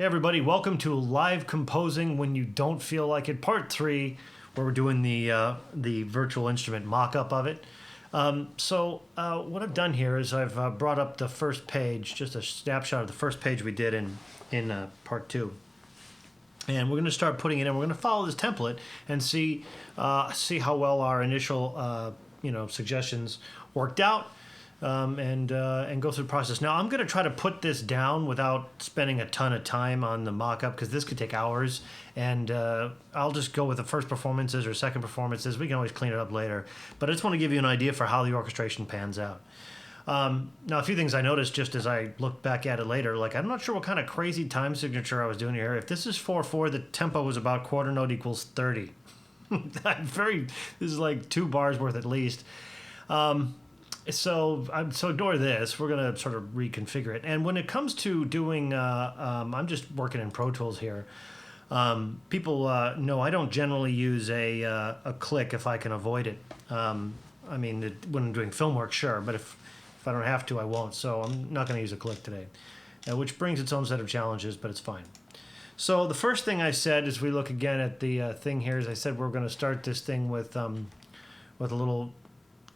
Hey everybody, welcome to Live Composing When You Don't Feel Like It, Part 3, where we're doing the virtual instrument mock-up of it. What I've done here is I've brought up the first page, just a snapshot of the first page we did in Part 2. And we're going to start putting it in. We're going to follow this template and see how well our initial suggestions worked out. And go through the process. Now, I'm going to try to put this down without spending a ton of time on the mock-up because this could take hours. And I'll just go with the first performances or second performances. We can always clean it up later. But I just want to give you an idea for how the orchestration pans out. Now, a few things I noticed just as I looked back at it later, like I'm not sure what kind of crazy time signature I was doing here. If this is 4/4, the tempo was about quarter note equals 30. This is like 2 bars worth at least. So ignore this. We're going to sort of reconfigure it. And when it comes to doing, I'm just working in Pro Tools here. People know I don't generally use a click if I can avoid it. When I'm doing film work, sure, but if I don't have to, I won't. So I'm not going to use a click today, which brings its own set of challenges, but it's fine. So the first thing I said as we look again at the thing here is I said we're going to start this thing with a little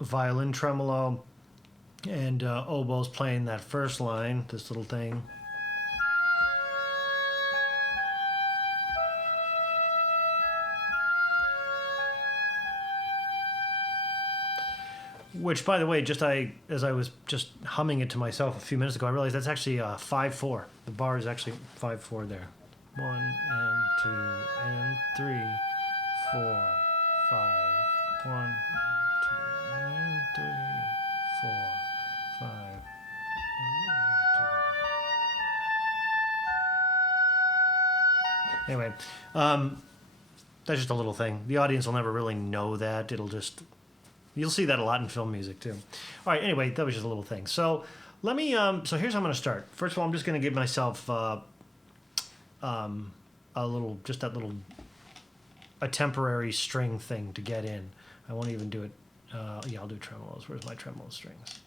violin tremolo and oboes playing that first line, this little thing. Which, by the way, as I was just humming it to myself a few minutes ago, I realized that's actually 5/4. The bar is actually 5/4 there. 1 and 2 and 3, 4, 5. 1, 2, and 3, 4, 5. 1, 2. Anyway, that's just a little thing. The audience will never really know that. You'll see that a lot in film music too. All right. Anyway, that was just a little thing. So let me. So here's how I'm going to start. First of all, I'm just going to give myself a temporary string thing to get in. I won't even do it. I'll do tremolos. Where's my tremolo strings?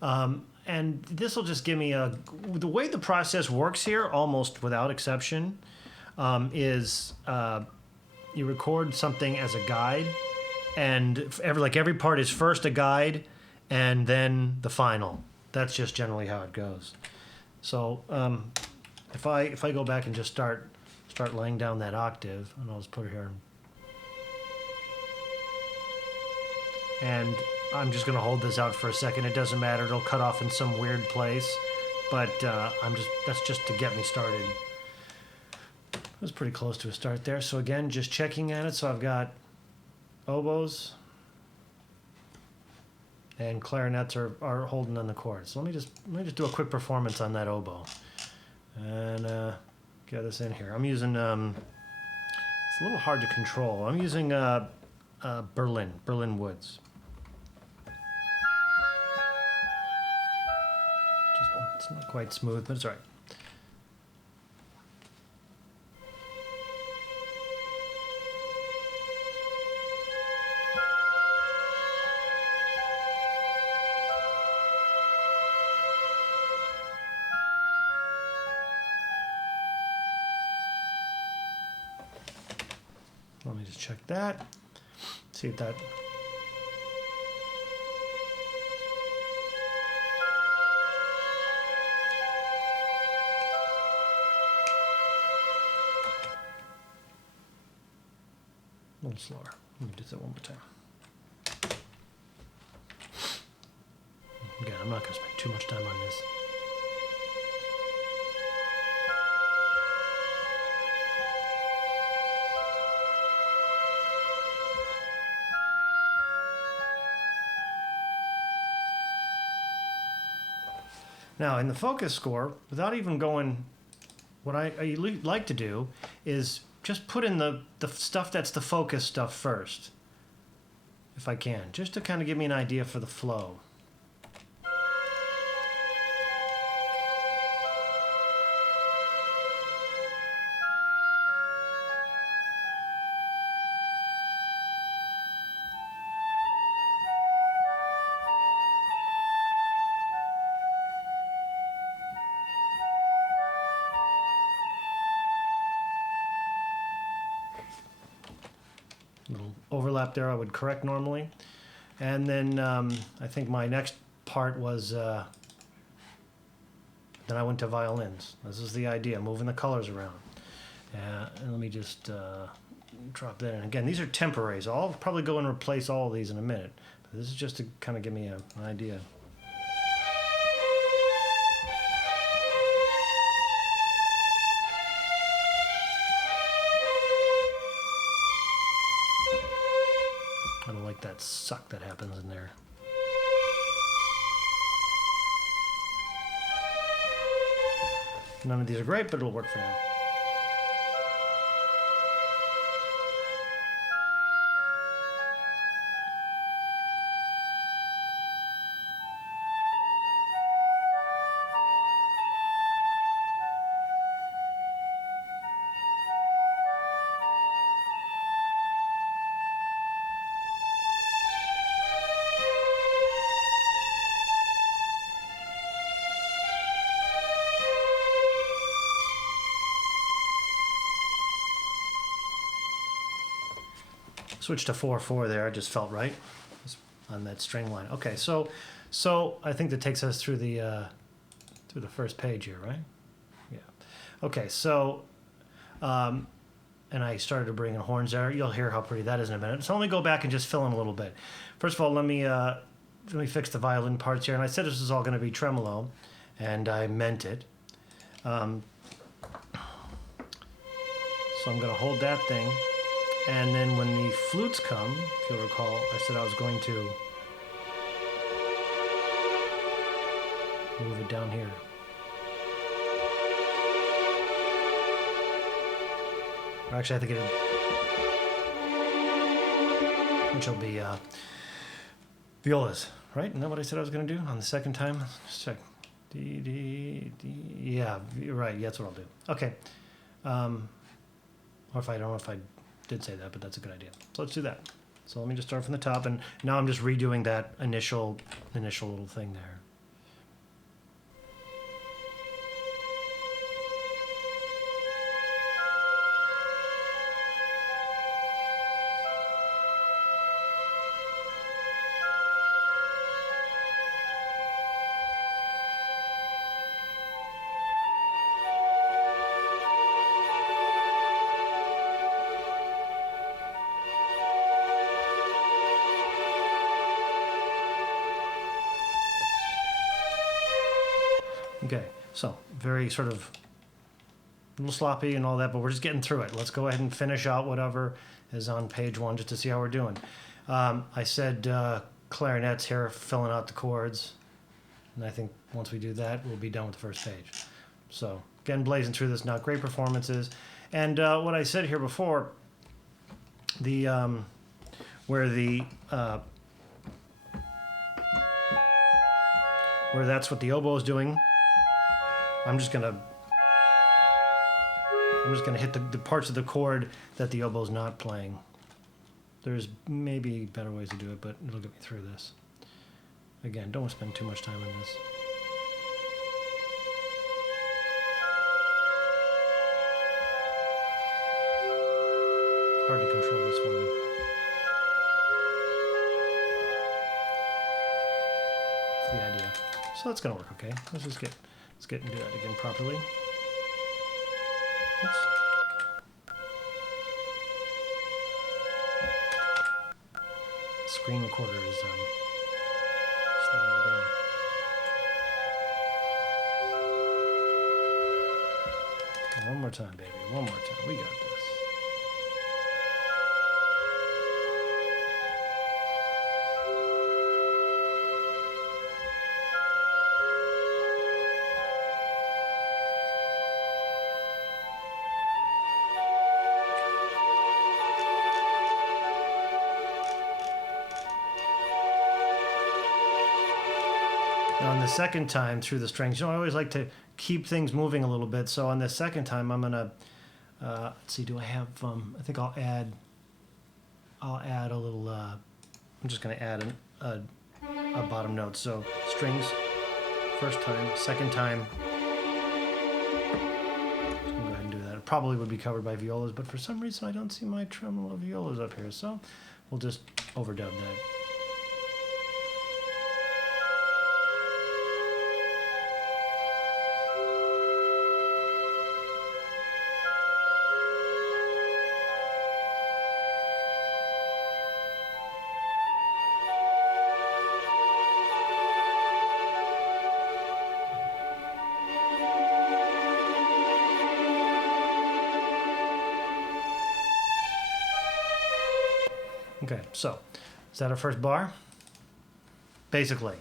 And this will just give me the way the process works here, almost without exception, is you record something as a guide, and every part is first a guide, and then the final. That's just generally how it goes. So if I go back and just start laying down that octave, and I'll just put it here. And I'm just going to hold this out for a second. It doesn't matter. It'll cut off in some weird place. But that's just to get me started. I was pretty close to a start there. So again, just checking at it. So I've got oboes and clarinets are holding on the chords. So let me just do a quick performance on that oboe. And get this in here. I'm using, it's a little hard to control. I'm using Berlin Woods. It's not quite smooth, but it's all right. Let me just check that. See if that... A little slower. Let me do that one more time. Again, I'm not going to spend too much time on this. Now, in the focus score, without even going, what I like to do is just put in the stuff that's the focus stuff first, if I can, just to kind of give me an idea for the flow. overlap there I would correct normally. And then I think my next part was, then I went to violins. This is the idea, moving the colors around. And let me just drop that in. Again, these are temporaries. I'll probably go and replace all of these in a minute. But this is just to kind of give me an idea. I don't like that suck that happens in there. None of these are great, but it'll work for now. Switch to 4/4 there. It just felt right on that string line. Okay, so I think that takes us through the first page here, right? Yeah. Okay, so and I started to bring in horns there. You'll hear how pretty that is in a minute. So let me go back and just fill in a little bit. First of all, let me fix the violin parts here. And I said this is all going to be tremolo, and I meant it. So I'm going to hold that thing. And then when the flutes come, if you'll recall, I said I was going to move it down here. Or actually, I think which will be violas, right? Isn't that what I said I was going to do on the second time? Just check. D, D, D. Yeah, you're right. Yeah, that's what I'll do. Okay. Or if I don't know if I did say that, but that's a good idea. So let's do that. So let me just start from the top, and now I'm just redoing that initial little thing there. Okay, so very sort of a little sloppy and all that, but we're just getting through it. Let's go ahead and finish out whatever is on page 1 just to see how we're doing. I said clarinets here, filling out the chords, and I think once we do that, we'll be done with the first page. So again, blazing through this now, great performances. And what I said here before, the where that's what the oboe is doing. I'm just gonna hit the parts of the chord that the oboe's not playing. There's maybe better ways to do it, but it'll get me through this. Again, don't want to spend too much time on this. Hard to control this one. That's the idea. So that's gonna work okay. Let's get into that again properly. Oops. Screen recorder is slowing me down. One more time, baby. One more time. We got this. On the second time through the strings, I always like to keep things moving a little bit. So on the second time, I'm gonna let's see. Do I have? I think I'll add a little. I'm just gonna add a bottom note. So strings, first time, second time. Just gonna go ahead and do that. It probably would be covered by violas, but for some reason I don't see my tremolo violas up here. So we'll just overdub that. Okay, so is that our first bar? Basically.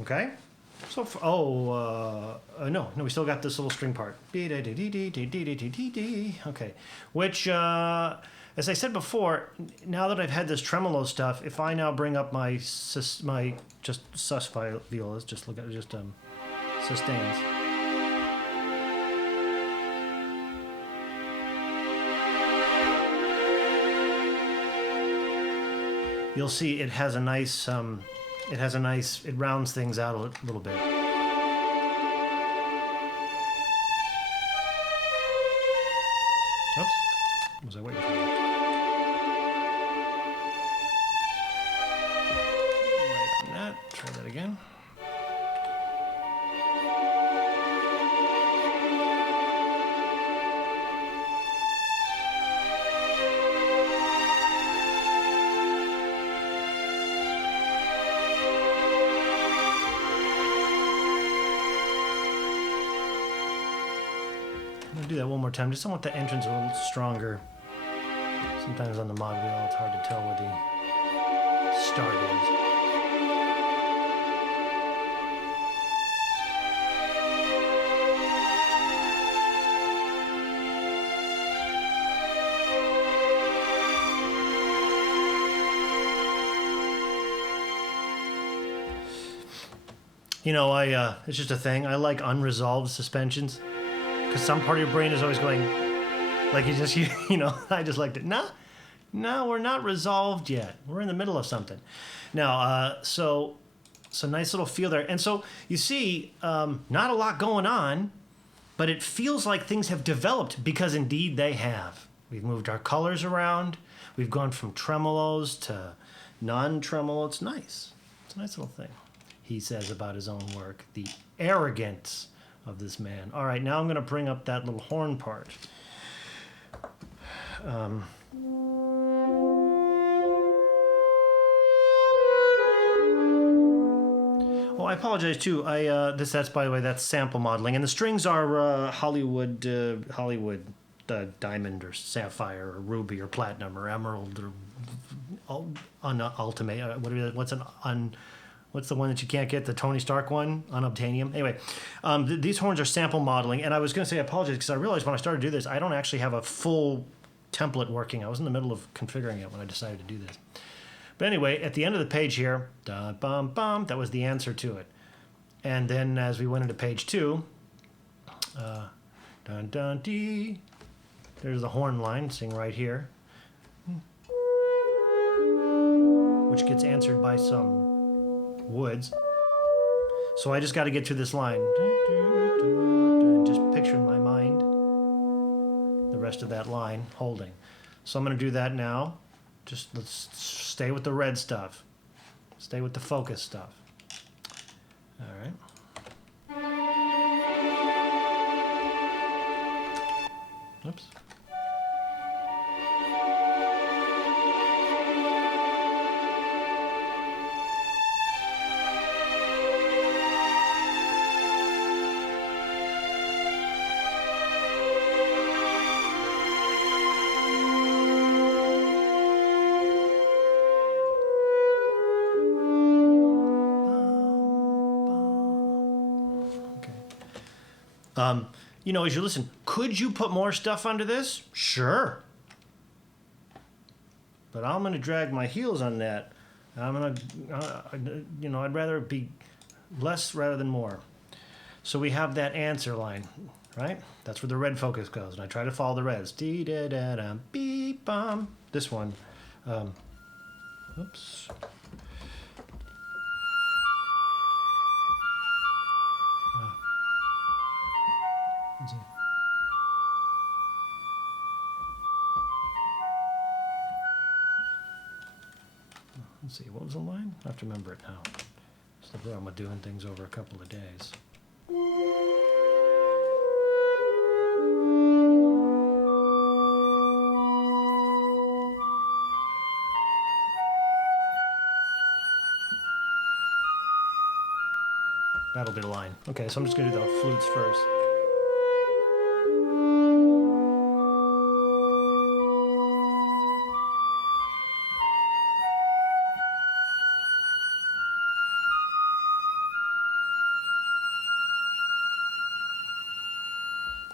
Okay? So, no, we still got this little string part. Okay, which, as I said before, now that I've had this tremolo stuff, if I now bring up my sus violas, just look at it, just sustains. You'll see it has a nice, it rounds things out a little bit. Oops, what was I waiting for? Wait on that, try that again. Do that one more time. Just I want the entrance a little stronger. Sometimes on the mod wheel it's hard to tell where the start is. You know, it's just a thing. I like unresolved suspensions. Because some part of your brain is always going, like I just liked it. No, we're not resolved yet. We're in the middle of something. Now, so nice little feel there. And so you see, not a lot going on, but it feels like things have developed because indeed they have. We've moved our colors around. We've gone from tremolos to non-tremolo. It's nice. It's a nice little thing. He says about his own work, the arrogance of this man. All right, now I'm going to bring up that little horn part. Oh, I apologize too. That's by the way, that's sample modeling, and the strings are Hollywood diamond or sapphire or ruby or platinum or emerald or ultimate. What's the one that you can't get? The Tony Stark one? Unobtainium? Anyway, these horns are sample modeling. And I was going to say, I apologize, because I realized when I started to do this, I don't actually have a full template working. I was in the middle of configuring it when I decided to do this. But anyway, at the end of the page here, da bum bum, that was the answer to it. And then as we went into page 2, dun dun dee, there's the horn line, sing right here, which gets answered by some woods. So I just got to get to this line. Just picture in my mind the rest of that line holding. So I'm going to do that now. Just let's stay with the red stuff. Stay with the focus stuff. All right. Oops. You know, as you listen, could you put more stuff under this? Sure. But I'm going to drag my heels on that. I'm going to, I'd rather it be less rather than more. So we have that answer line, right? That's where the red focus goes. And I try to follow the reds. Dee da da da beep bum. This one. Oops. Let's see, what was the line? I have to remember it now. It's the problem with doing things over a couple of days. That'll be the line. Okay, so I'm just going to do the flutes first.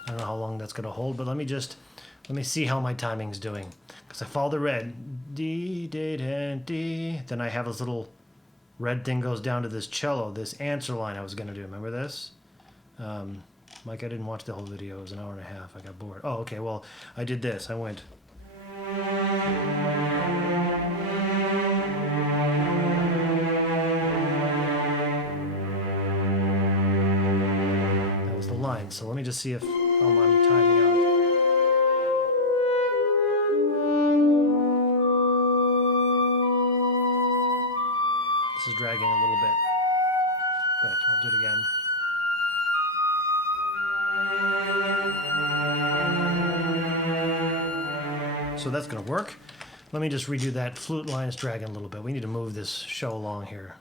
I don't know how long that's going to hold, but let me see how my timing's doing. Because I follow the red. D, D, D, D. Then I have this little red thing goes down to this cello, this answer line I was going to do. Remember this? Mike, I didn't watch the whole video. It was an hour and a half. I got bored. Oh, okay. Well, I did this. I went. That was the line. So let me just see if I'm timing out. This is dragging a little bit, but I'll do it again. So that's going to work. Let me just redo that flute line. It's dragging a little bit. We need to move this show along here.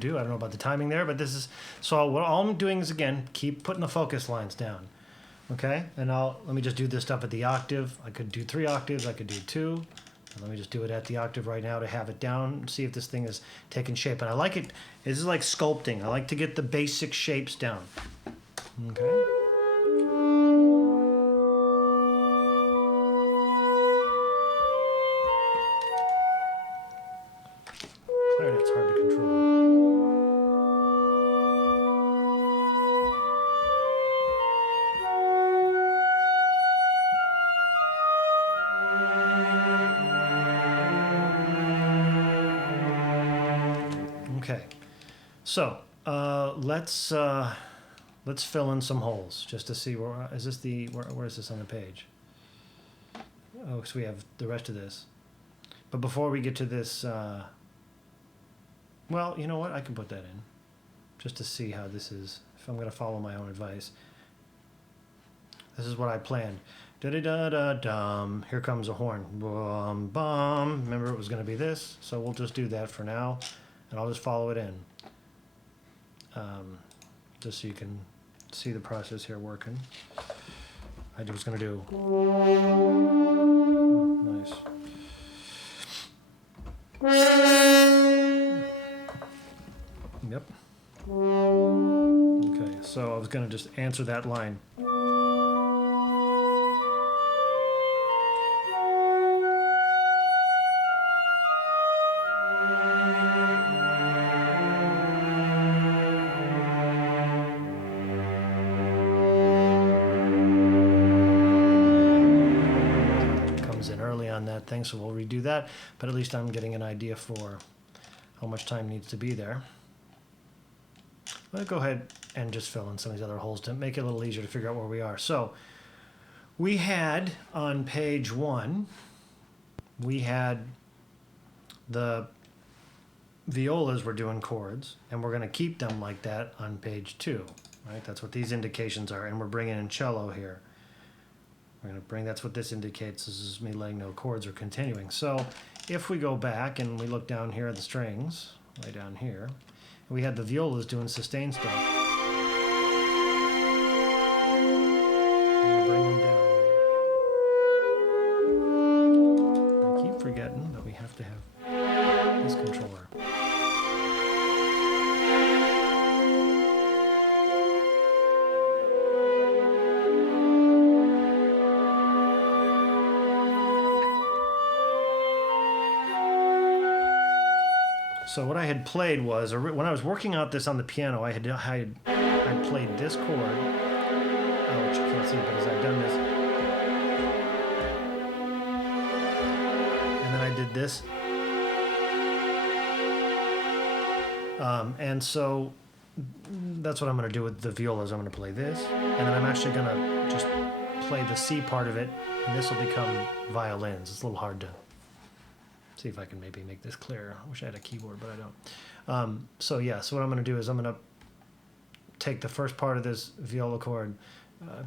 I don't know about the timing there, but this is, so what all I'm doing is, again, keep putting the focus lines down, okay? And let me just do this stuff at the octave. I could do 3 octaves, I could do 2. And let me just do it at the octave right now to have it down and see if this thing is taking shape. And I like it, this is like sculpting. I like to get the basic shapes down, okay? Clarinet's hard to control. Okay, so let's fill in some holes just to see where is this where is this on the page? Oh, so we have the rest of this. But before we get to this, well, you know what? I can put that in just to see how this is. If I'm going to follow my own advice, this is what I planned. Da da da da dum. Here comes a horn. Bum bum. Remember, it was going to be this, so we'll just do that for now. And I'll just follow it in, just so you can see the process here working. I was going to do, nice. Yep. Okay, so I was going to just answer that line. Thing, so we'll redo that, but at least I'm getting an idea for how much time needs to be there. Let's go ahead and just fill in some of these other holes to make it a little easier to figure out where we are. So we had on page 1, we had the violas were doing chords, and we're going to keep them like that on page 2, right? That's what these indications are, and we're bringing in cello here. We're going to bring, that's what this indicates. This is me letting no chords are continuing. So if we go back and we look down here at the strings, way down here, we had the violas doing sustain stuff. I'm going to bring them down. I keep forgetting that we have to have this controller. So what I had played was, when I was working out this on the piano, I played this chord, which you can't see, but as I've done this, and then I did this. And so that's what I'm going to do with the violas. I'm going to play this, and then I'm actually going to just play the C part of it, and this will become violins. It's a little hard to see if I can maybe make this clearer. I wish I had a keyboard, but I don't. So yeah, so what I'm going to do is I'm going to take the first part of this viola chord,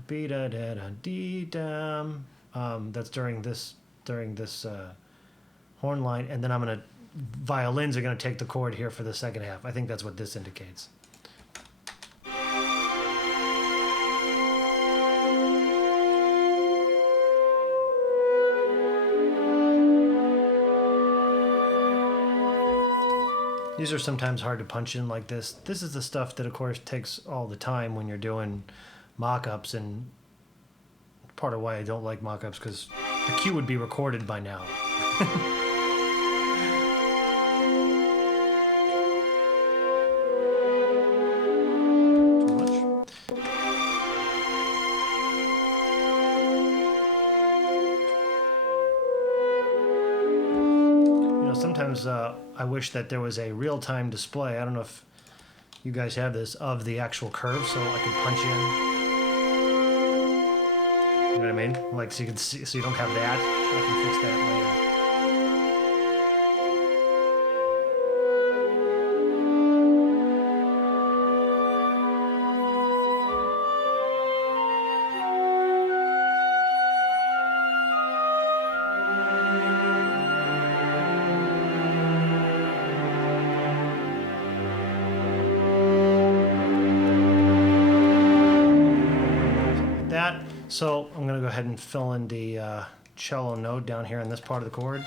B da da da dee dam. That's during this horn line, and then violins are going to take the chord here for the second half. I think that's what this indicates. These are sometimes hard to punch in like this. This is the stuff that, of course, takes all the time when you're doing mock-ups, and part of why I don't like mock-ups, because the cue would be recorded by now. Too much. You know, sometimes I wish that there was a real-time display. I don't know if you guys have this, of the actual curve, so I could punch in. You know what I mean? Like, so you can see, so you don't have that. I can fix that later. So I'm going to go ahead and fill in the cello note down here in this part of the chord.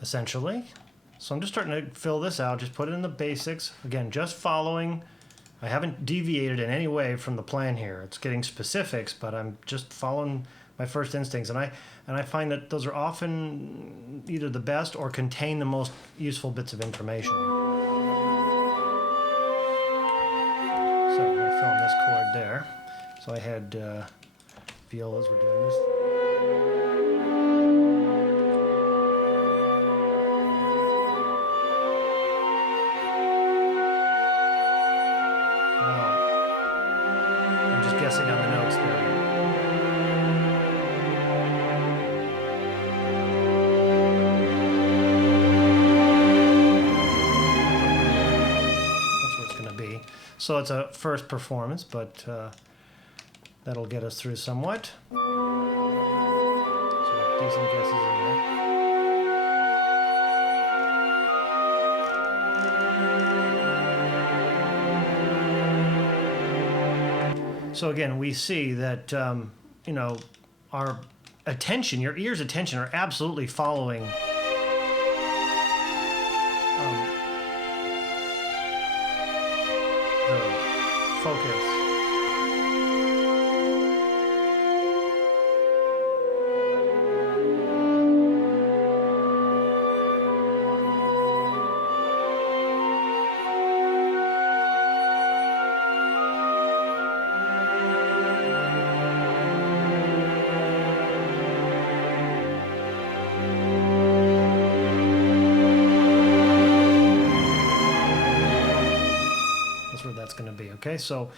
Essentially. So I'm just starting to fill this out, just put it in the basics. Again, just following. I haven't deviated in any way from the plan here. It's getting specifics, but I'm just following my first instincts. And I find that those are often either the best or contain the most useful bits of information. So I'm going to fill in this chord there. So I had violas, we're doing this. Guessing on the notes there. That's where it's going to be. So it's a first performance, but that'll get us through somewhat. So decent guesses in there. So again, we see that, you know, our attention, your ear's attention, are absolutely following the focus. Going to be okay. So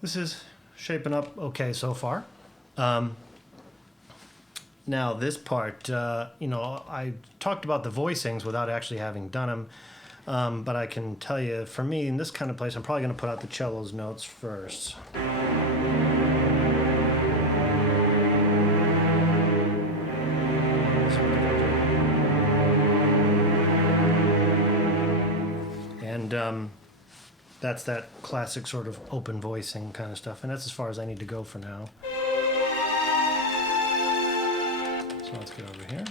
this is shaping up okay so far. Now this part, you know, I talked about the voicings without actually having done them, but I can tell you, for me, in this kind of place, I'm probably going to put out the cello's notes first. And that's that classic sort of open voicing kind of stuff. And that's as far as I need to go for now. So let's get over here.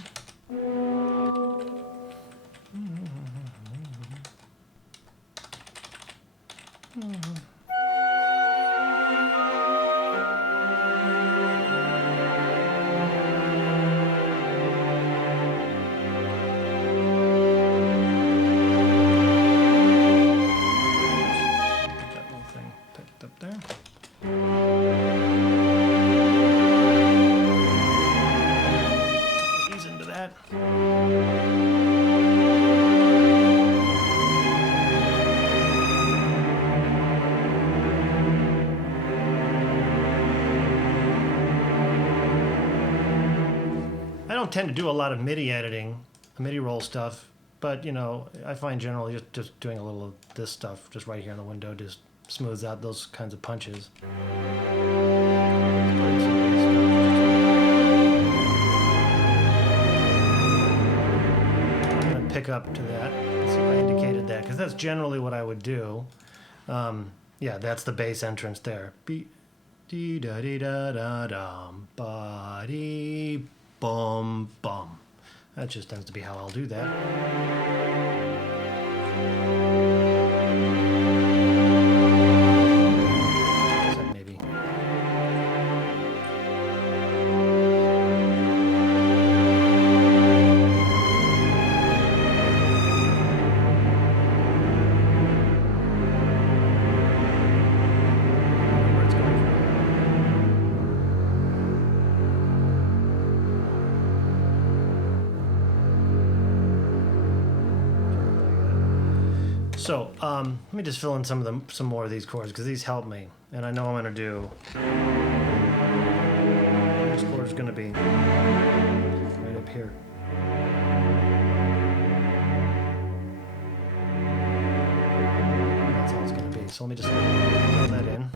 Tend to do a lot of MIDI editing, MIDI roll stuff, but you know, I find generally just doing a little of this stuff just right here in the window just smooths out those kinds of punches. I'm gonna pick up to that. Let's see if I indicated that, because that's generally what I would do. Yeah, that's the bass entrance there. Dee da dee da da dum ba dee. Bum, bum. That just tends to be how I'll do that. So maybe. Where it's going from. So let me just fill in some more of these chords because these help me, and I know I'm going to do. This chord is going to be right up here. That's all it's going to be. So let me just fill that in.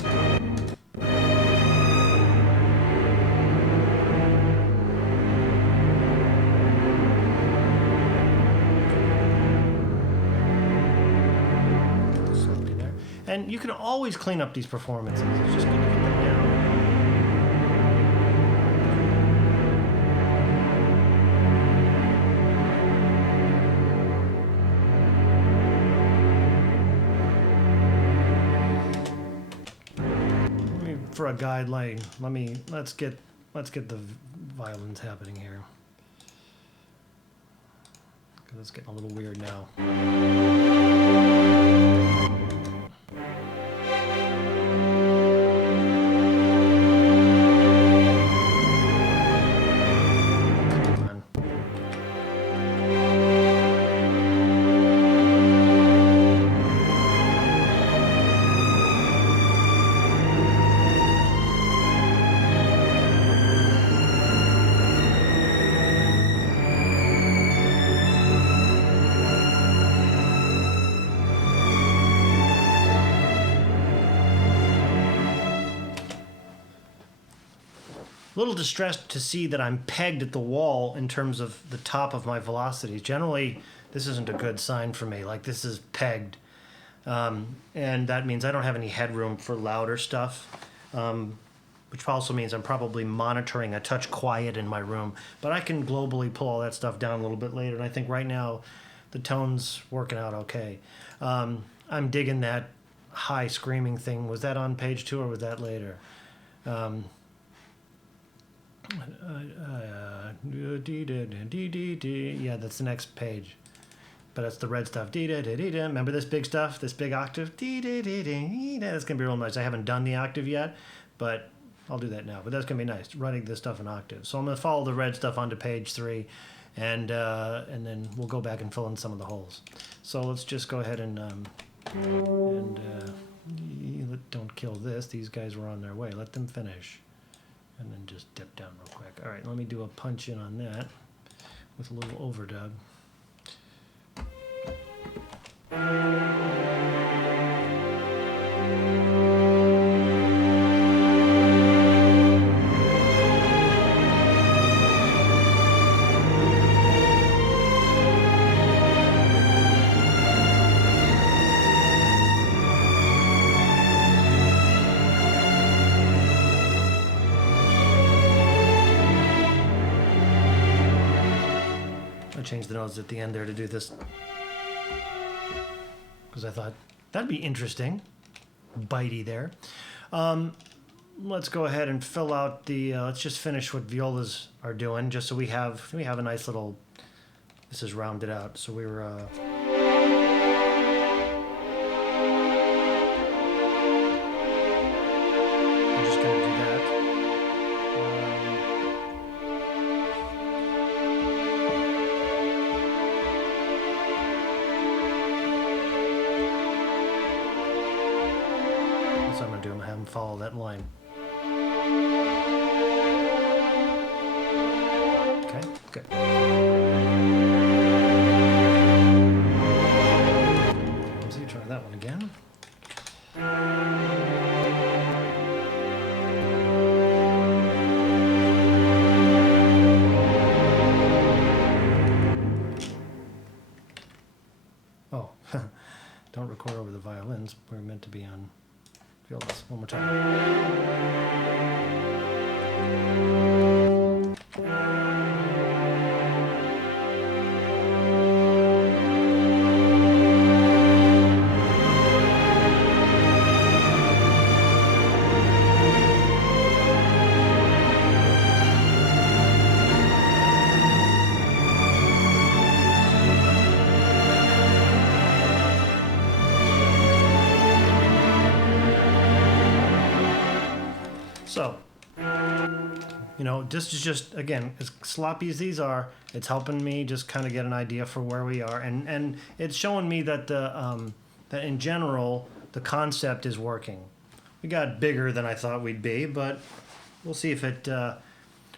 And you can always clean up these performances. It's just good to get them down. For a guideline, let's get the violins happening here. Because it's getting a little weird now. A little distressed to see that I'm pegged at the wall in terms of the top of my velocities. Generally, this isn't a good sign for me. Like, this is pegged. And that means I don't have any headroom for louder stuff, which also means I'm probably monitoring a touch quiet in my room. But I can globally pull all that stuff down a little bit later, and I think right now the tone's working out okay. I'm digging that high screaming thing. Was that on page 2 or was that later? Yeah, that's the next page. But that's the red stuff. Remember this big stuff? This big octave? That's going to be real nice. I haven't done the octave yet, but I'll do that now. But that's going to be nice, running this stuff in octaves. So I'm going to follow the red stuff onto page 3, and then we'll go back and fill in some of the holes. So let's just go ahead and don't kill this. These guys were on their way. Let them finish. And then just dip down real quick. All right, let me do a punch in on that with a little overdub. change the notes at the end there to do this, because I thought that'd be interesting. Bitey there. Let's go ahead and fill out the, let's just finish what violas are doing, just so we have a nice little, this is rounded out. So we were, I'm just going to do that. That's what I'm going to do. I'm going to have them follow that line. Okay, good. Let's see, try that one again. Oh, don't record over the violins. We're meant to be on violas. One more time. So, you know, this is just, again, as sloppy as these are, it's helping me just kind of get an idea for where we are, and it's showing me that that in general the concept is working. We got bigger than I thought we'd be, but we'll see if it.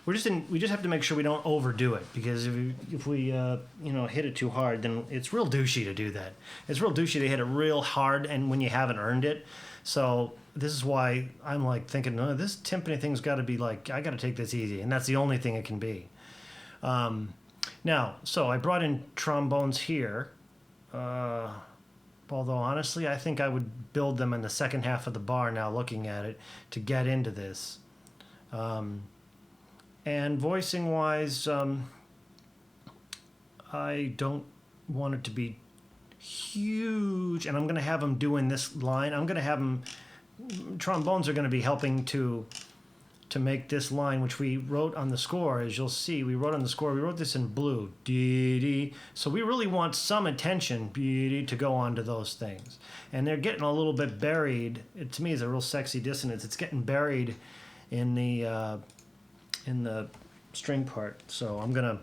We just have to make sure we don't overdo it, because if we you know, hit it too hard, then it's real douchey to do that. It's real douchey to hit it real hard and when you haven't earned it. So this is why I'm like thinking, no, this timpani thing's got to be like, I got to take this easy, and that's the only thing it can be. Now, so I brought in trombones here, although honestly I think I would build them in the second half of the bar now looking at it to get into this. And voicing wise, I don't want it to be huge, and I'm going to have them doing this line. I'm going to have them, trombones are going to be helping to make this line, which we wrote on the score. As you'll see, we wrote on the score, we wrote this in blue, dee-dee. So we really want some attention, dee-dee, to go on to those things. And they're getting a little bit buried. It, to me, is a real sexy dissonance. It's getting buried in the string part. So I'm going to,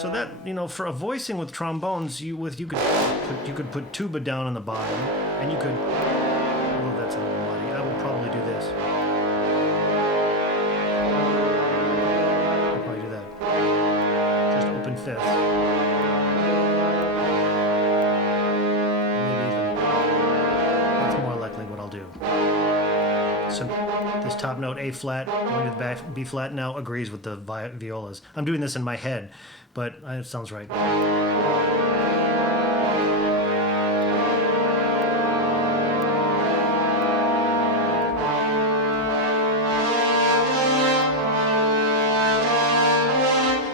so that, you know, for a voicing with trombones, you could put tuba down on the bottom, and you could, oh, that's a little muddy. I will probably do this. I'll probably do that. Just open fifth. Maybe even, that's more likely what I'll do. So this top note, A flat, going to the back, B flat now agrees with the violas. I'm doing this in my head, but it sounds right.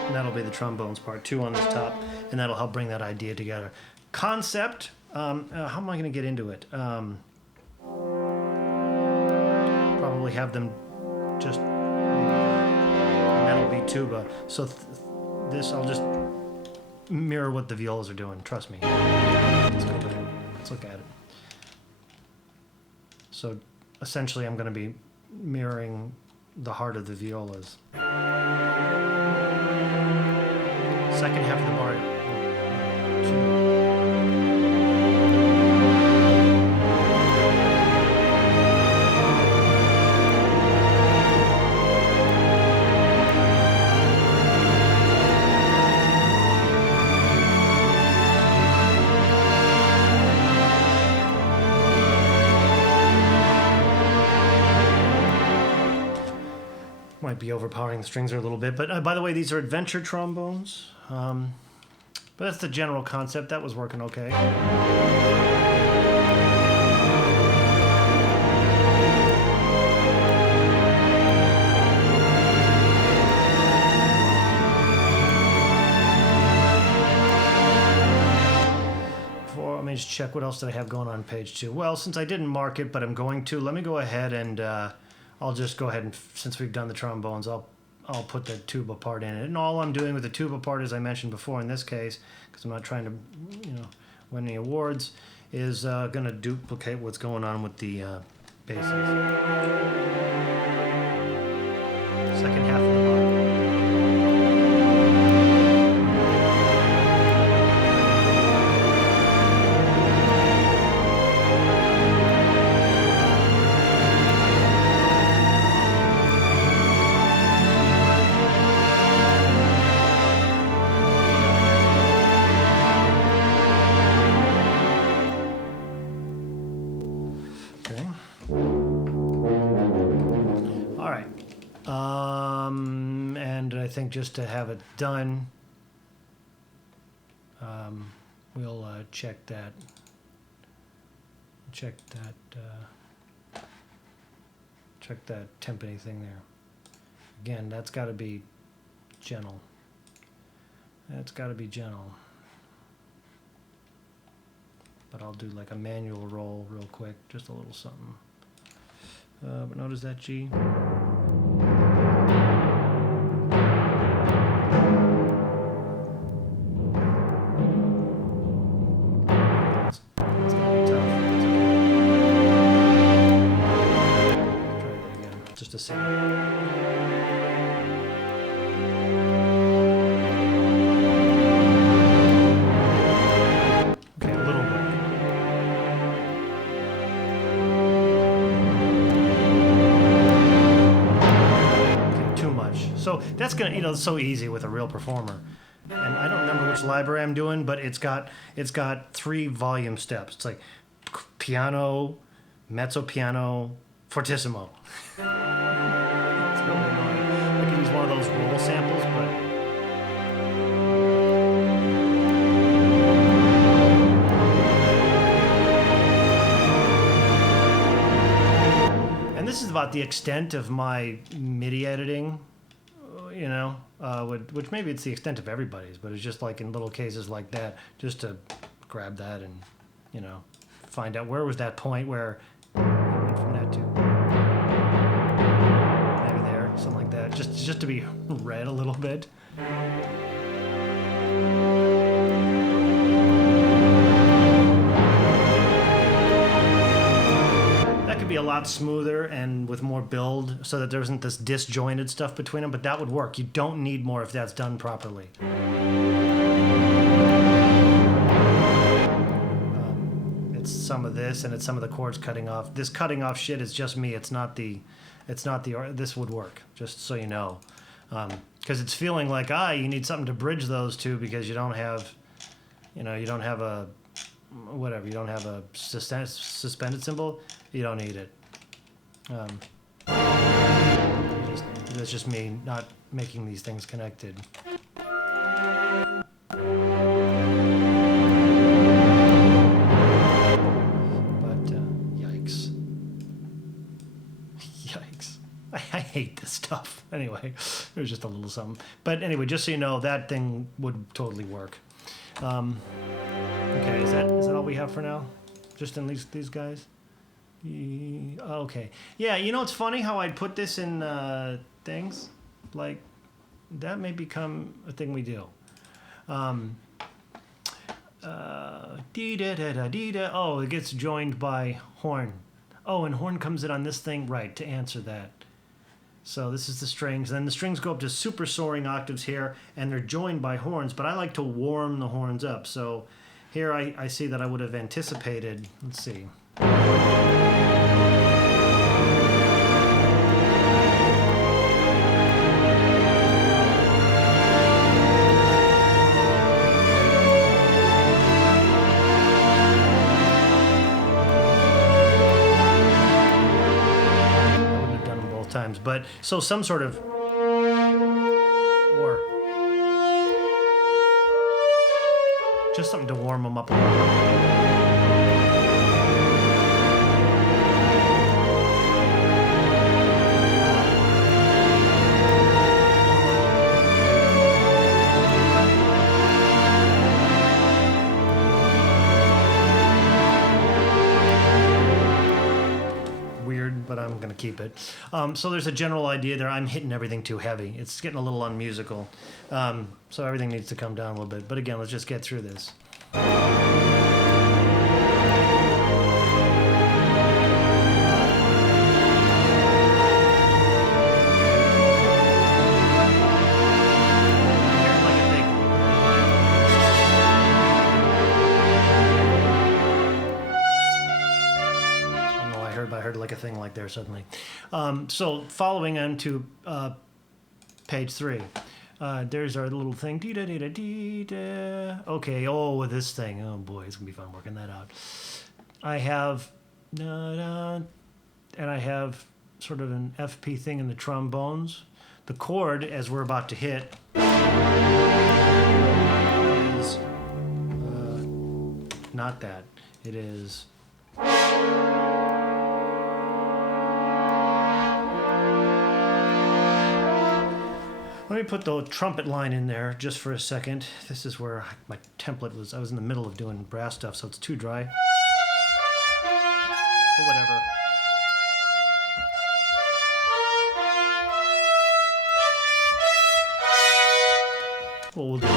And that'll be the trombones part 2 on this top, and that'll help bring that idea together. Concept, how am I going to get into it? Probably have them just, and that'll be tuba. So this, I'll just mirror what the violas are doing. Trust me. Let's go with it. Let's look at it. So essentially, I'm going to be mirroring the heart of the violas. Second half of the bar. 2. Might be overpowering the strings a little bit, but by the way, these are adventure trombones. But that's the general concept. That was working okay. check what else did I have going on page 2. Well, since I didn't mark it, but I'm going to, let me go ahead and I'll just go ahead and, since we've done the trombones, I'll put the tuba part in it. And all I'm doing with the tuba part, as I mentioned before in this case, because I'm not trying to, win any awards, is going to duplicate what's going on with the basses. Second half of the bar. And I think just to have it done, we'll check that timpani thing there. Again, that's got to be gentle. But I'll do like a manual roll real quick, just a little something. But notice that G. Just a second. Okay, a little bit. Okay, too much. So that's gonna, it's so easy with a real performer. And I don't remember which library I'm doing, but it's got 3 volume steps. It's like piano, mezzo piano, fortissimo. It's really annoying. I could use one of those roll samples, but and this is about the extent of my MIDI editing, which maybe it's the extent of everybody's, but it's just like in little cases like that, just to grab that and, find out where was that point where I went from that to maybe there, something like that, just to be read a little bit. That could be a lot smoother and with more build so that there isn't this disjointed stuff between them, but that would work. You don't need more if that's done properly. It's some of this and it's some of the chords cutting off. This cutting off shit is just me. It's not the this would work, just so you know. Because it's feeling like, you need something to bridge those two because you don't have a suspended cymbal. You don't need it. That's just me not making these things connected. I hate this stuff. Anyway, it was just a little something. But anyway, just so you know, that thing would totally work. Okay, is that all we have for now? Just in these guys? Okay. Yeah, it's funny how I'd put this in things. Like, that may become a thing we do. Dee-da-da-da-dee-da. Oh, it gets joined by horn. Oh, and horn comes in on this thing? Right, to answer that. So this is the strings. Then the strings go up to super soaring octaves here, and they're joined by horns, but I like to warm the horns up. So here I see that I would have anticipated, let's see. But so some sort of or just something to warm them up a little bit. I'd keep it. So there's a general idea there. I'm hitting everything too heavy. It's getting a little unmusical. So everything needs to come down a little bit. But again, let's just get through this. I heard like a thing like there suddenly. So following on to page 3, there's our little thing. Okay, with this thing. Oh boy, it's gonna be fun working that out. I have, and I have sort of an FP thing in the trombones. The chord, as we're about to hit, is not that. It is. Let me put the trumpet line in there just for a second. This is where my template was. I was in the middle of doing brass stuff, so it's too dry. Or whatever. Well, we'll do it.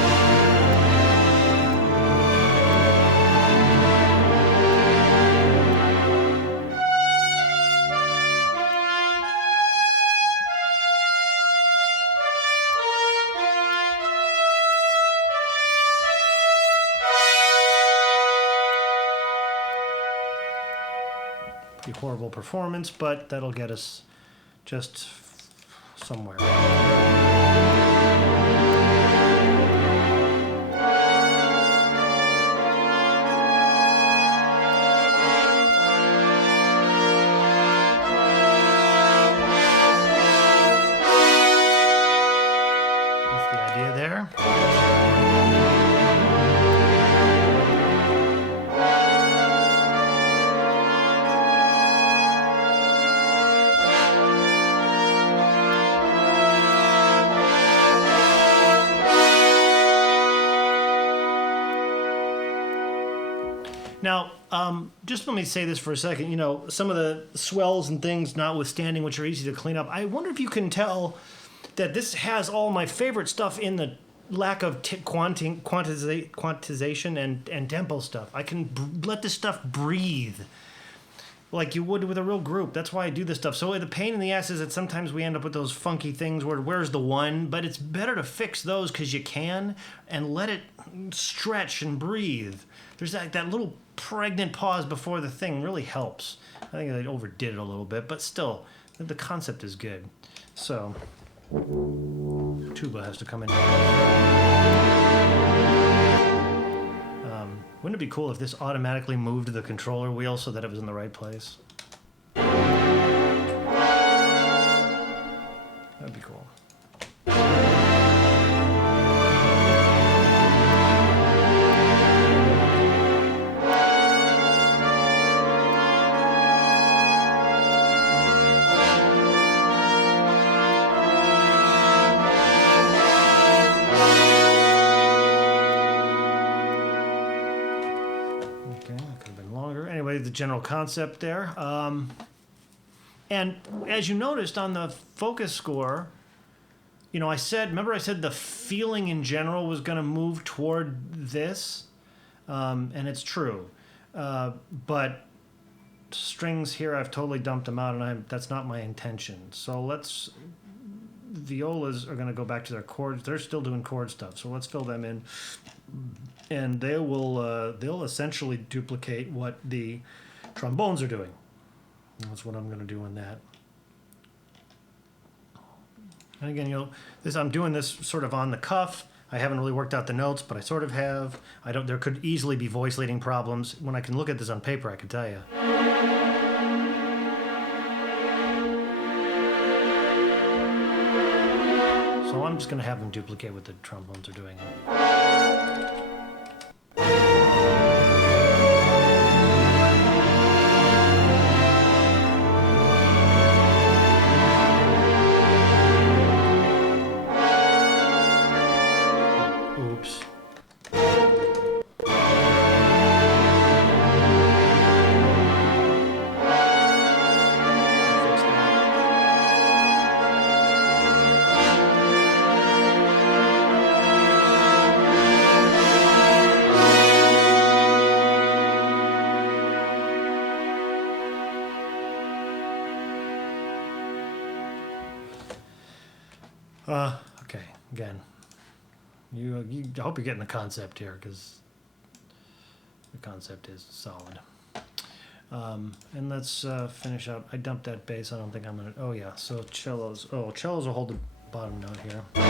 Pretty horrible performance, but that'll get us just somewhere. That's the idea there. Now, just let me say this for a second. You know, some of the swells and things notwithstanding, which are easy to clean up, I wonder if you can tell that this has all my favorite stuff in the lack of quantization and tempo stuff. I can let this stuff breathe like you would with a real group. That's why I do this stuff. So the pain in the ass is that sometimes we end up with those funky things where where's the one? But it's better to fix those because you can and let it stretch and breathe. There's that little pregnant pause before the thing really helps. I think they overdid it a little bit, but still, the concept is good. So, tuba has to come in. Wouldn't it be cool if this automatically moved the controller wheel so that it was in the right place? That'd be cool. The general concept there. And as you noticed on the focus score, you know, remember I said the feeling in general was going to move toward this, and it's true. But strings here, I've totally dumped them out, and that's not my intention. So violas are going to go back to their chords. They're still doing chord stuff, so let's fill them in. And they'll essentially duplicate what the trombones are doing. That's what I'm going to do in that. And again, you know, I'm doing this sort of on the cuff. I haven't really worked out the notes, but I sort of have. There could easily be voice leading problems. When I can look at this on paper, I can tell you. So I'm just going to have them duplicate what the trombones are doing. Fix that. Okay, again, I hope you're getting the concept here, because the concept is solid. And let's finish out. I dumped that bass. I don't think I'm gonna. Oh yeah. So cellos. Oh, cellos will hold the bottom note here. Need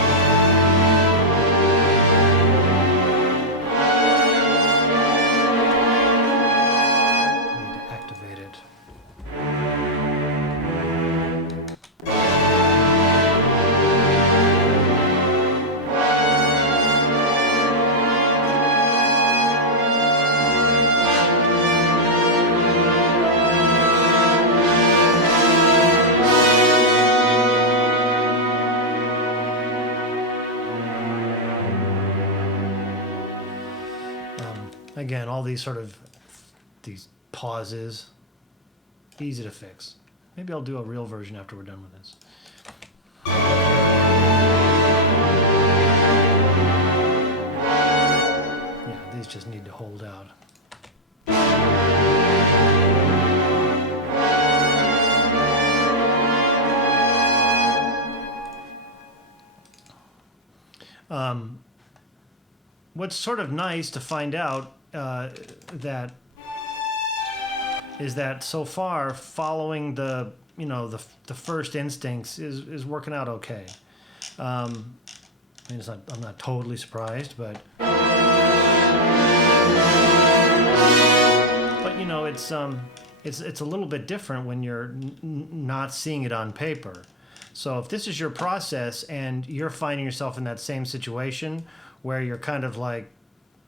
to activate it. Again, all these these pauses, easy to fix. Maybe I'll do a real version after we're done with this. Yeah, these just need to hold out. What's sort of nice to find out is that so far following the first instincts is working out okay. I mean, I'm not totally surprised, but it's a little bit different when you're not seeing it on paper. So if this is your process and you're finding yourself in that same situation where you're kind of like,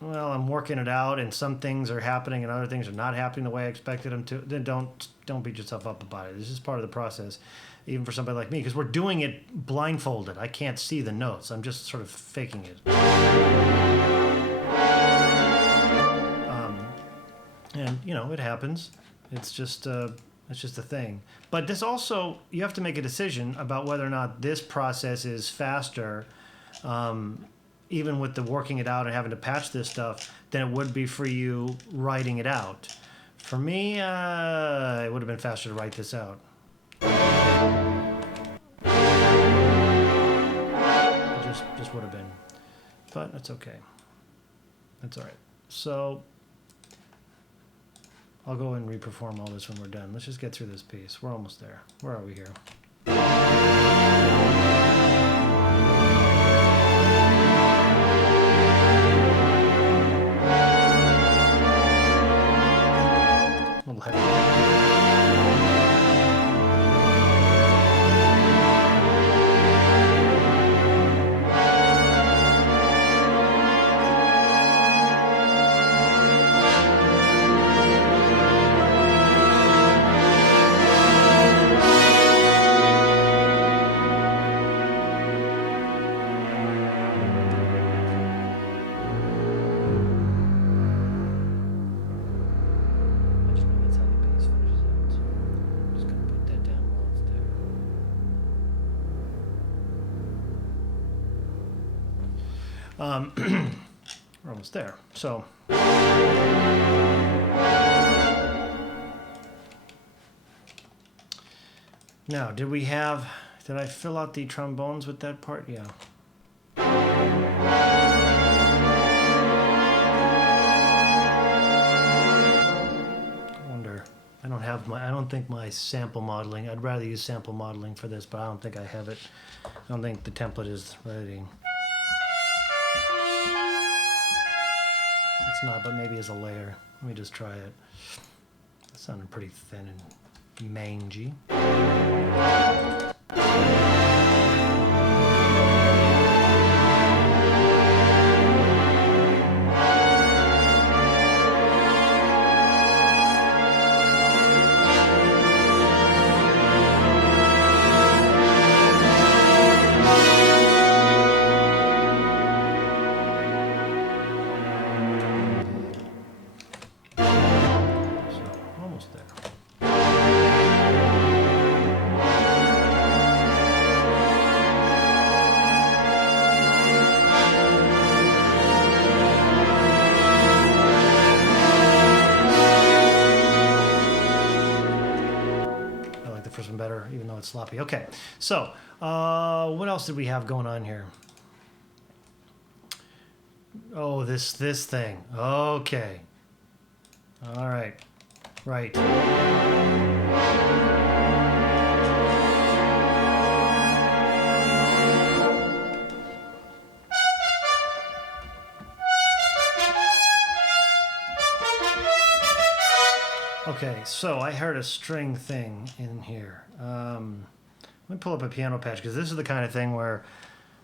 well, I'm working it out, and some things are happening and other things are not happening the way I expected them to, then don't beat yourself up about it. This is part of the process, even for somebody like me, because we're doing it blindfolded. I can't see the notes. I'm just sort of faking it. And it happens. It's just a thing. But this also, you have to make a decision about whether or not this process is faster, even with the working it out and having to patch this stuff, than it would be for you writing it out. For me, it would have been faster to write this out. It just would have been. But that's okay. That's all right. So I'll go and reperform all this when we're done. Let's just get through this piece. We're almost there. Where are we here? A little heavy. We're almost there. So now, did I fill out the trombones with that part? Yeah. I don't think my sample modeling, I'd rather use sample modeling for this, but I don't think I have it. I don't think the template is ready. It's not, but maybe as a layer. Let me just try it. That sounded pretty thin and mangy. bit sloppy. Okay, so what else did we have going on here? Oh, this thing. Okay. All right. Right. Okay, so I heard a string thing in here. Let me pull up a piano patch because this is the kind of thing where,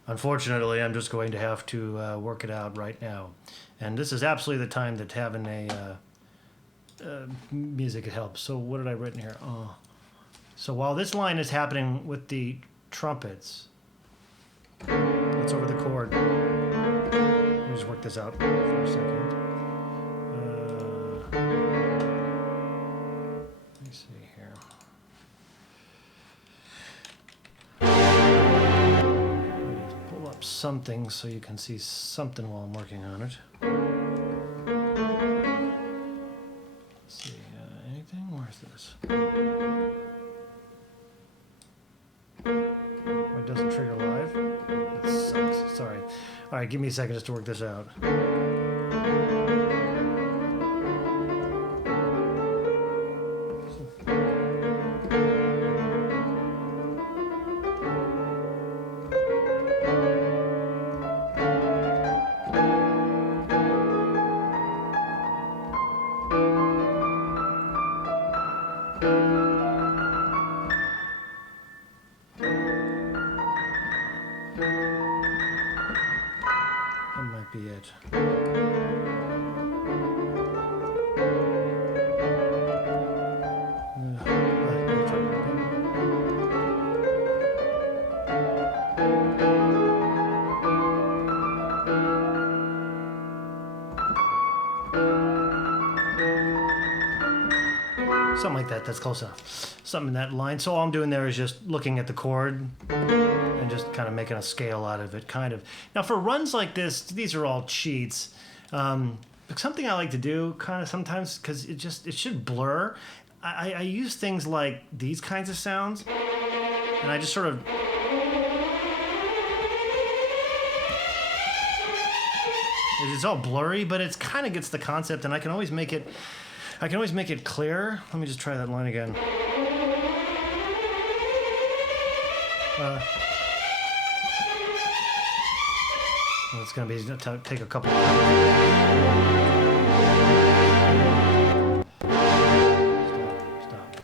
unfortunately, I'm just going to have to work it out right now. And this is absolutely the time that having a music helps. So what did I write in here? Oh. So while this line is happening with the trumpets, that's over the chord. Let me just work this out for a second. Let me see here. Pull up something so you can see something while I'm working on it. Let's see, anything? Where's this? Oh, it doesn't trigger live? That sucks. Sorry. All right, give me a second just to work this out. That might be it. Something like that, that's close enough. Something in that line. So all I'm doing there is just looking at the chord and just kind of making a scale out of it, kind of. Now for runs like this, these are all cheats. Something I like to do kind of sometimes, because it should blur. I use things like these kinds of sounds, and I just sort of... It's all blurry, but it kind of gets the concept, and I can always make it clear. Let me just try that line again. Well, it's going to take a couple of Stop.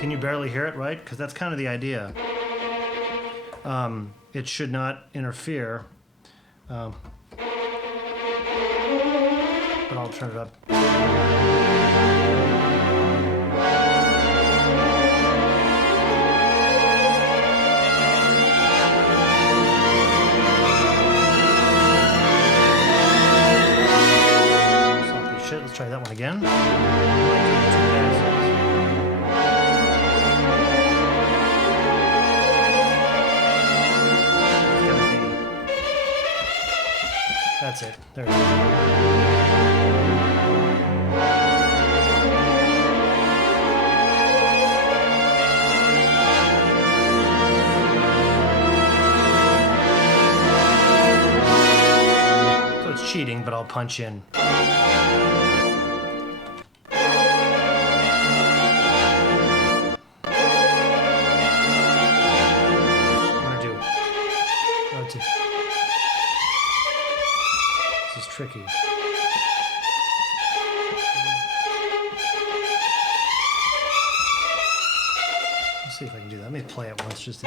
Can you barely hear it, right? Because that's kind of the idea. It should not interfere. But I'll turn it up. Sloppy shit. Let's try that one again. That's it. There we go. So it's cheating, but I'll punch in. Tricky. Let's see if I can do that. Let me play it once just to...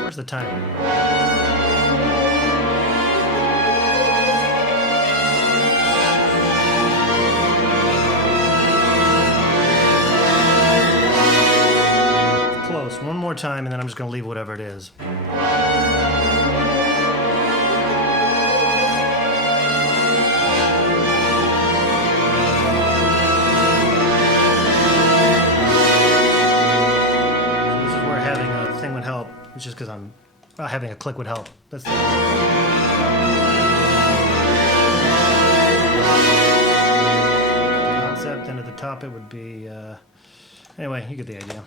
Where's the timer? One more time, and then I'm just going to leave whatever it is. It's just because I'm having a click would help. That's the concept, and at the top it would be. Anyway, you get the idea.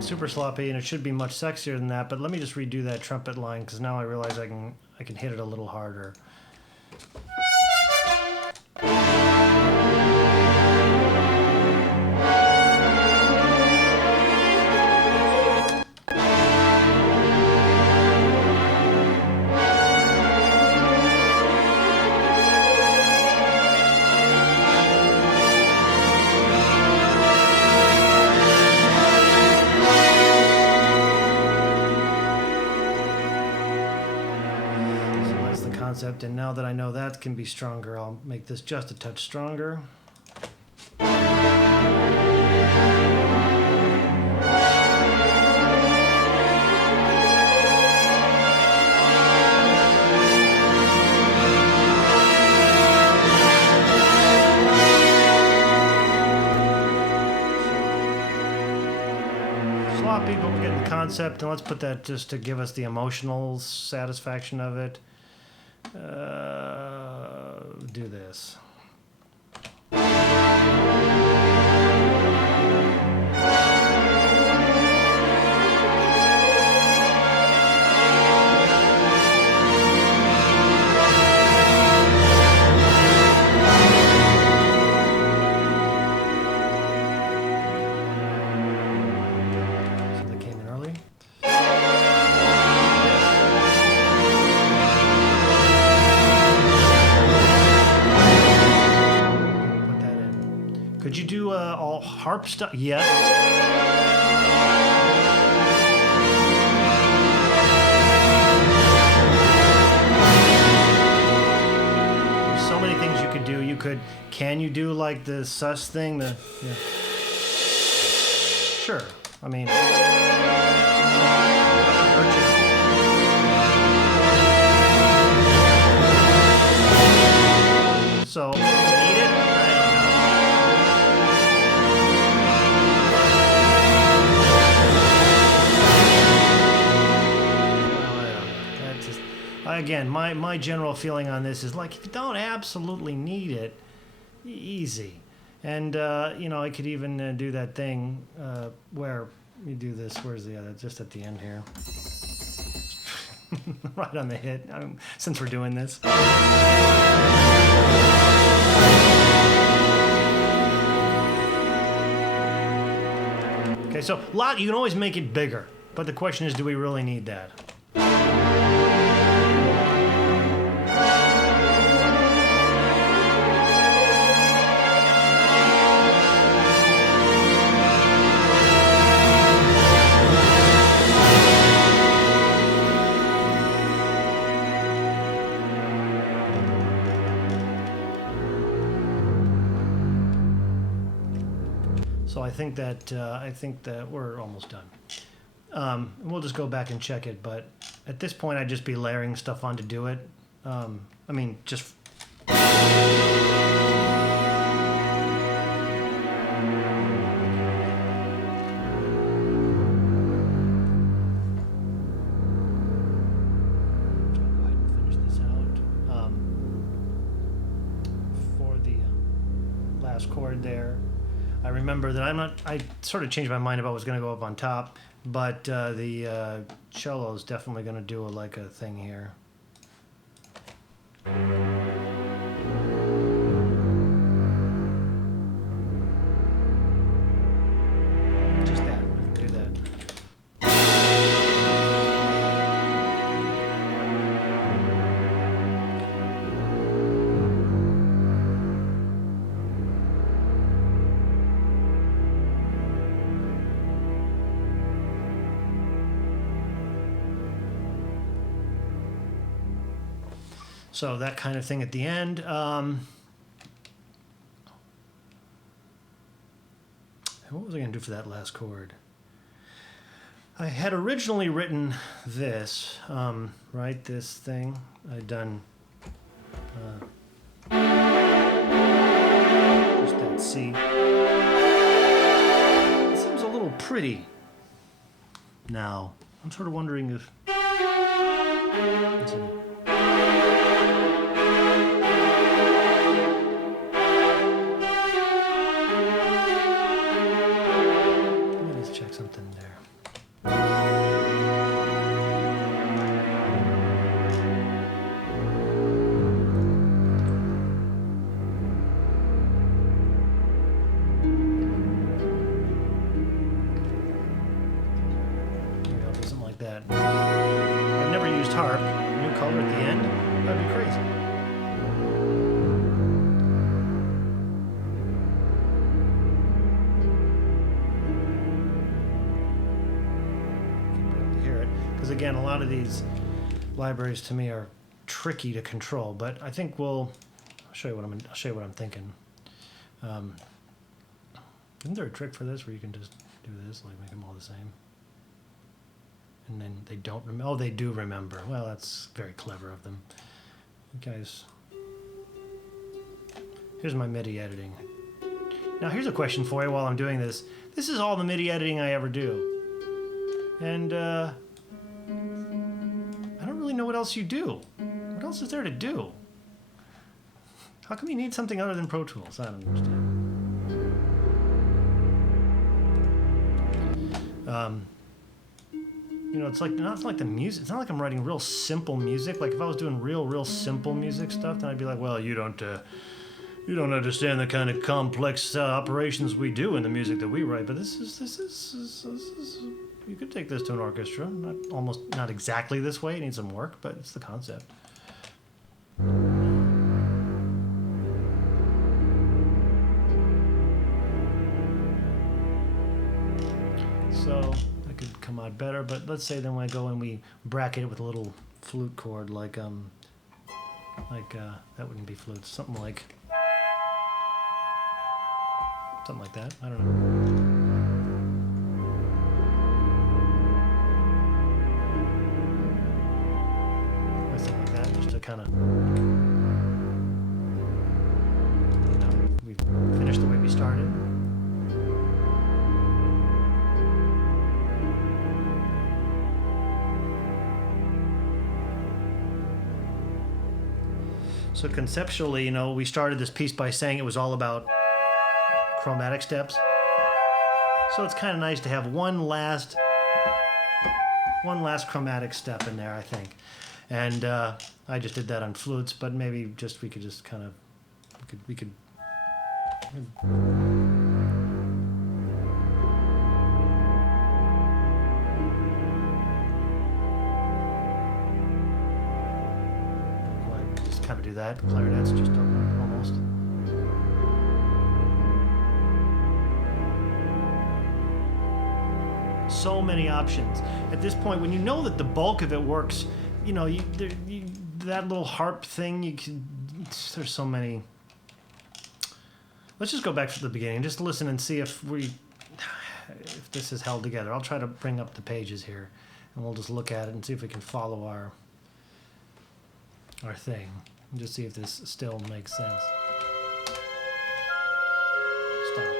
Super sloppy, and it should be much sexier than that, but let me just redo that trumpet line because now I realize I can hit it a little harder. And now that I know that can be stronger, I'll make this just a touch stronger. Sloppy, but we're getting the concept, and let's put that just to give us the emotional satisfaction of it. Do this. Could you do all harp stuff? Yes. There's so many things you could do. Can you do like the sus thing? Yeah. Sure. I mean, so need it? Again, my general feeling on this is like if you don't absolutely need it, easy. And I could even do that thing where you do this. Where's the other? Just at the end here, right on the hit. Since we're doing this. Okay, so you can always make it bigger, but the question is, do we really need that? So I think that we're almost done. We'll just go back and check it, but at this point I'd just be layering stuff on to do it. Just. Chord there. I remember that I sort of changed my mind about what was going to go up on top, but the cello is definitely going to do a thing here. Just that. Do that. So that kind of thing at the end. What was I going to do for that last chord? I had originally written this, right? This thing. I'd done just that C. It seems a little pretty now. I'm sort of wondering if. Let's see. Let me just check something there. That. I've never used harp. New color at the end? That'd be crazy. Should be able to hear it. Because again, a lot of these libraries to me are tricky to control, but I think I'll show you what I'm thinking. Isn't there a trick for this where you can just do this, like make them all the same? And then they don't remember. Oh, they do remember. Well, that's very clever of them. You guys, here's my MIDI editing. Now, here's a question for you while I'm doing this. This is all the MIDI editing I ever do. And I don't really know what else you do. What else is there to do? How come you need something other than Pro Tools? I don't understand. You know, it's like not like the music. It's not like I'm writing real simple music. Like if I was doing real simple music stuff, then I'd be like, well, you don't understand the kind of complex operations we do in the music that we write. But this is you could take this to an orchestra. Not exactly this way. It needs some work, but it's the concept. So could come out better, but let's say then when I go and we bracket it with a little flute chord, like that wouldn't be flute, something like that. I don't know. Something like that, just to kind of. We finished the way we started. So conceptually, you know, we started this piece by saying it was all about chromatic steps. So it's kind of nice to have one last chromatic step in there, I think. And I just did that on flutes, but maybe we could just kind of we could kind of do that. Clarinet's just almost. So many options. At this point, when you know that the bulk of it works, you know, that little harp thing, there's so many. Let's just go back to the beginning. Just listen and see if this is held together. I'll try to bring up the pages here, and we'll just look at it and see if we can follow our thing. And just see if this still makes sense. Stop.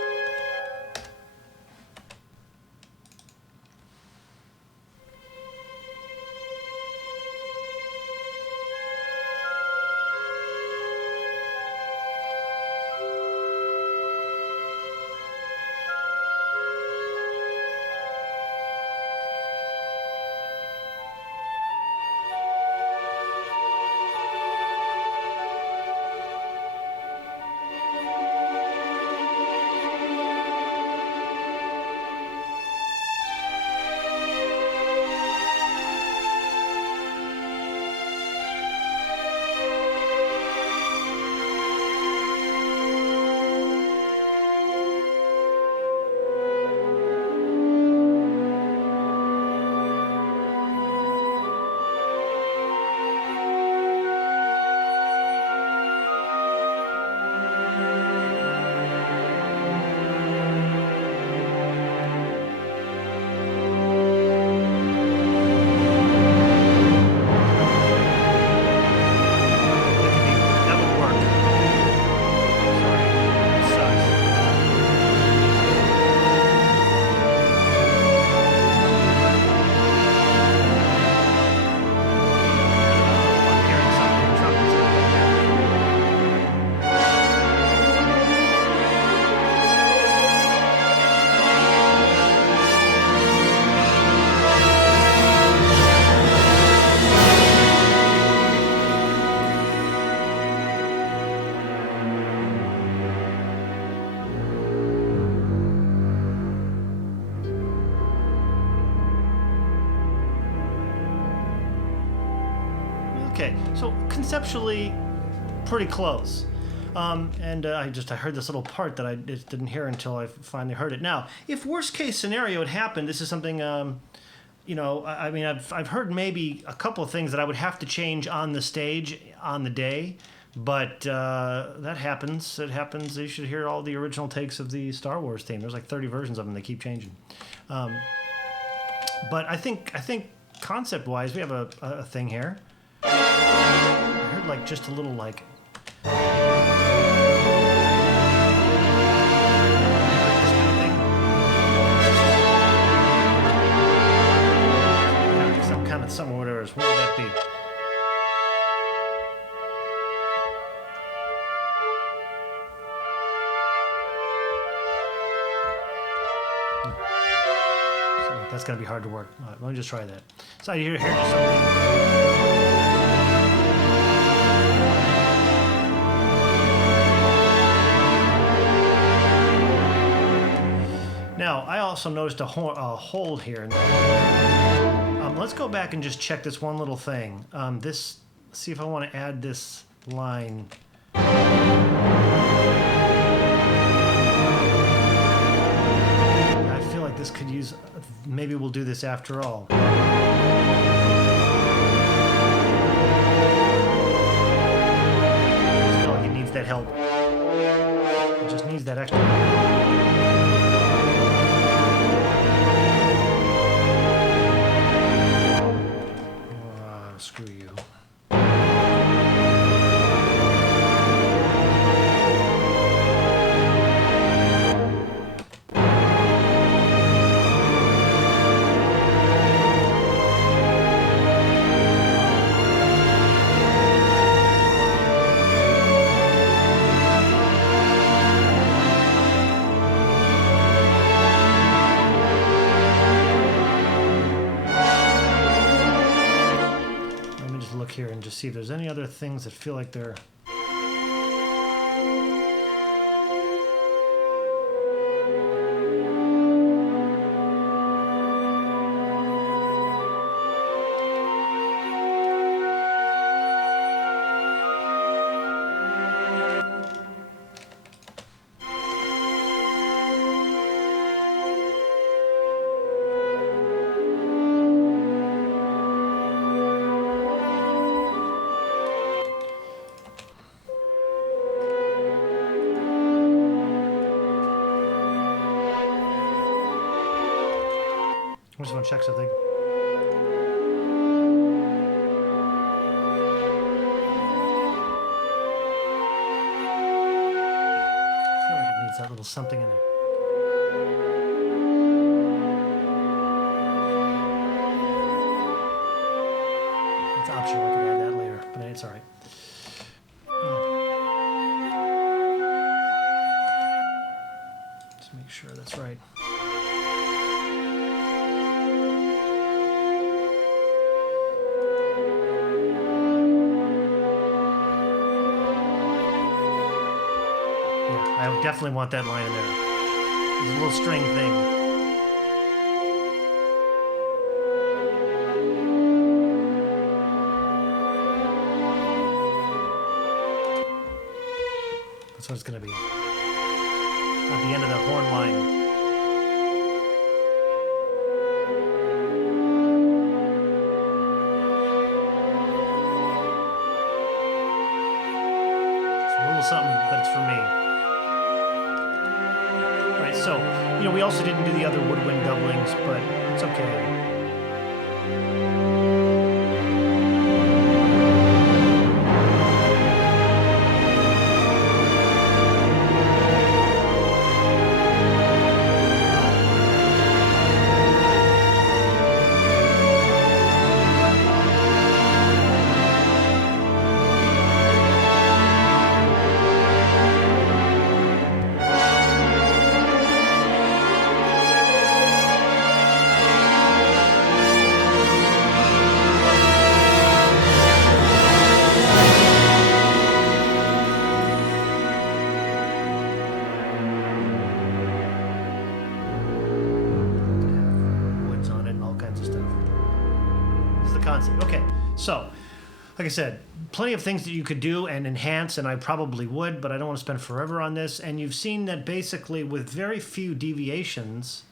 Okay, so conceptually, pretty close. I heard this little part that I just didn't hear until I finally heard it. Now, if worst case scenario had happened, this is something, I mean, I've heard maybe a couple of things that I would have to change on the stage on the day, but that happens. It happens. You should hear all the original takes of the Star Wars theme. There's like 30 versions of them. They keep changing. But I think concept-wise, we have a thing here. I heard like just a little like. Some kind of somewhere, whatever it is. What would that be? That's going to be hard to work. All right, let me just try that. So here's just something. Now, I also noticed a hole here. Let's go back and just check this one little thing. See if I want to add this line. I feel like this could use. Maybe we'll do this after all. I feel like it needs that help. It just needs that extra. Screw you. Here and just see if there's any other things that feel like they're I just want to check something. I feel like it needs that little something in there. It's optional. I can add that later, but it's all right. Just make sure that's right. I definitely want that line in there. There's a little string thing. That's what it's going to be. At the end of the horn line. It's a little something, but it's for me. So, we also didn't do the other woodwind doublings, but it's okay. concept. Okay, so like I said, plenty of things that you could do and enhance, and I probably would, but I don't want to spend forever on this. And you've seen that basically with very few deviations,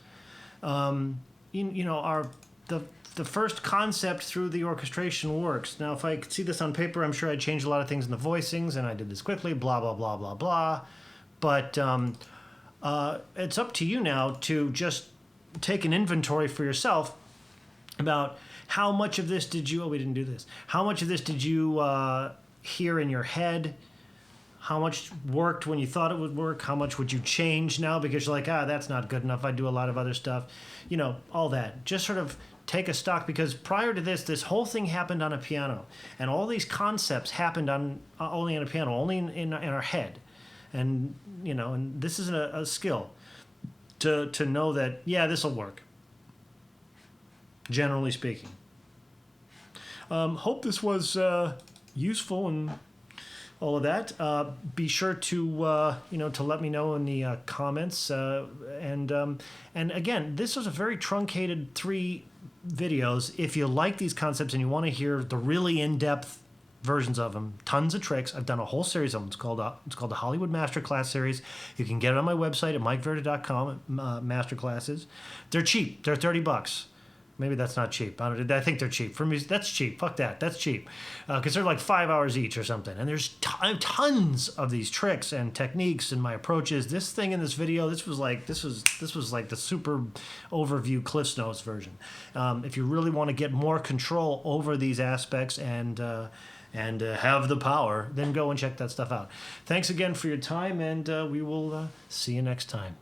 our the first concept through the orchestration works. Now, if I could see this on paper, I'm sure I'd change a lot of things in the voicings, and I did this quickly, blah, blah, blah, blah, blah. But it's up to you now to just take an inventory for yourself about how much of this did you, we didn't do this. How much of this did you hear in your head? How much worked when you thought it would work? How much would you change now because you're like, that's not good enough. I do a lot of other stuff. All that. Just sort of take a stock, because prior to this whole thing happened on a piano. And all these concepts happened only on a piano, only in our head. And, and this is a skill to know that, this will work, generally speaking. Hope this was useful and all of that. Be sure to to let me know in the comments. And again, this was a very truncated 3 videos. If you like these concepts and you want to hear the really in-depth versions of them, tons of tricks. I've done a whole series of them. It's called the Hollywood Masterclass series. You can get it on my website at mikeverta.com. Masterclasses. They're cheap. They're $30. Maybe that's not cheap. I think they're cheap. For me, that's cheap. Fuck that. That's cheap. Because they're like 5 hours each or something. And there's tons of these tricks and techniques and my approaches. This thing in this video, this was like the super overview Cliff's Notes version. If you really want to get more control over these aspects and have the power, then go and check that stuff out. Thanks again for your time, and we will see you next time.